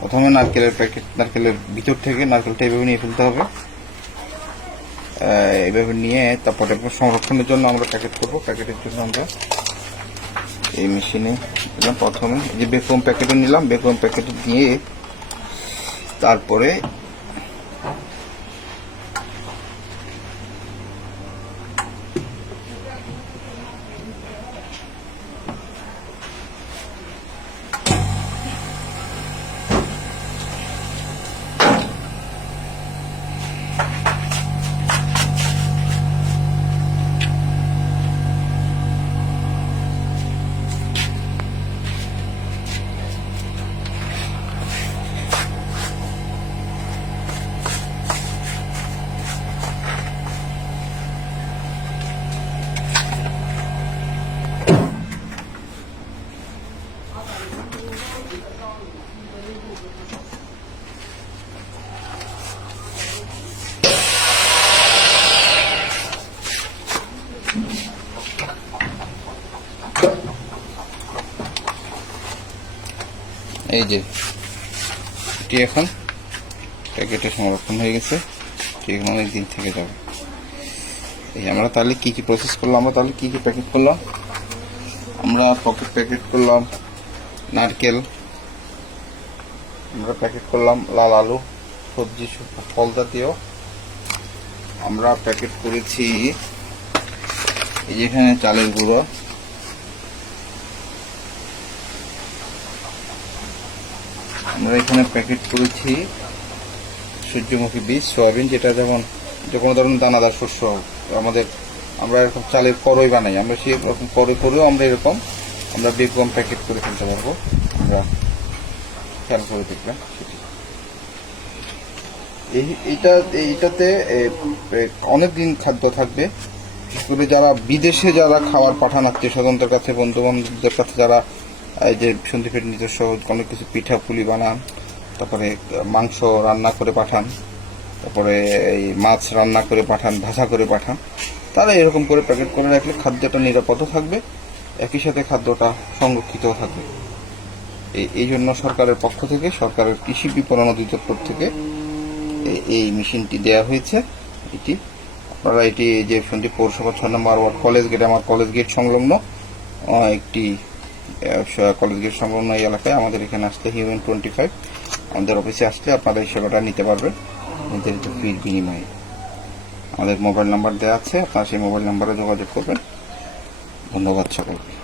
প্রথমে নারকেলের প্যাকেট, নারকেলের ভিতর থেকে নারকেলটা এভাবে নিয়ে ফেলতে হবে। এইভাবে নিয়ে তারপরে সংরক্ষণের জন্য আমরা প্যাকেট করব। প্যাকেটের জন্য আমরা এই মেশিনে প্রথমে যে বেকম প্যাকেটও নিলাম। বেকম প্যাকেট দিয়ে তারপরে এই যে এটি এখন? প্যাকেটে সংরক্ষণ হয়ে গেছে। এখন অনেক দিন থেকে যাবে। এই আমরা তাহলে কী কী প্রসেস করলাম? আমরা তাহলে কী কী প্যাকেট করলাম? আমরা পকেট প্যাকেট করলাম নারকেল। আমরা প্যাকেট করলাম লাল আলু, সবজি সব- ফল জাতীয়। আমরা প্যাকেট করেছি এই যেখানে চালের গুঁড়ো। আমরা এখানে প্যাকেট করেছি সূর্যমুখী বীজ, সয়াবিন, যেটা যেমন যে কোনো ধরনের দানাদার শস্য আমাদের আমরা এরকম চালের করই বানাই। আমরা সেই রকম করই, করেও আমরা এরকম আমরা বেগম প্যাকেট করে ফেলতে পারব। আমরা খেয়াল করে দেখলাম সেটি। এই, এইটা, এইটাতে অনেক দিন খাদ্য থাকবে। বিশেষ করে যারা বিদেশে যারা খাবার পাঠান, আত্মীয় স্বজনদের কাছে বন্ধু বান্ধবদের কাছে, যারা এই যে সন্দীপের নিজস্ব অনেক কিছু পিঠা, পুলি বানান, তারপরে মাংস রান্না করে পাঠান, তারপরে এই মাছ রান্না করে পাঠান, ভাজা করে পাঠান, তারা এরকম করে প্যাকেট করে রাখলে খাদ্যটা নিরাপদও থাকবে, একই সাথে খাদ্যটা সংরক্ষিতও থাকবে। এই জন্য সরকারের পক্ষ থেকে, সরকারের কৃষি বিপণন অধিদপ্তর থেকে এই মেশিনটি দেয়া হয়েছে, এটি। আপনারা এটি যে সন্দীপ পৌরসভা ছয় নম্বর ওয়ার্ড কলেজ গেট, আমার কলেজ গেট সংলগ্ন একটি কলেজ গেট সংলগ্ন এই এলাকায় আমাদের এখানে আসতে হিউম্যান টোয়েন্টি ফাইভ আমাদের অফিসে আসলে আপনারা এই সেবাটা নিতে পারবেন। নির্ধারিত ফির বিনিময়ে। আমাদের মোবাইল নাম্বার দেওয়া আছে, আপনারা সেই মোবাইল নাম্বারে যোগাযোগ করবেন। ধন্যবাদ সকলকে।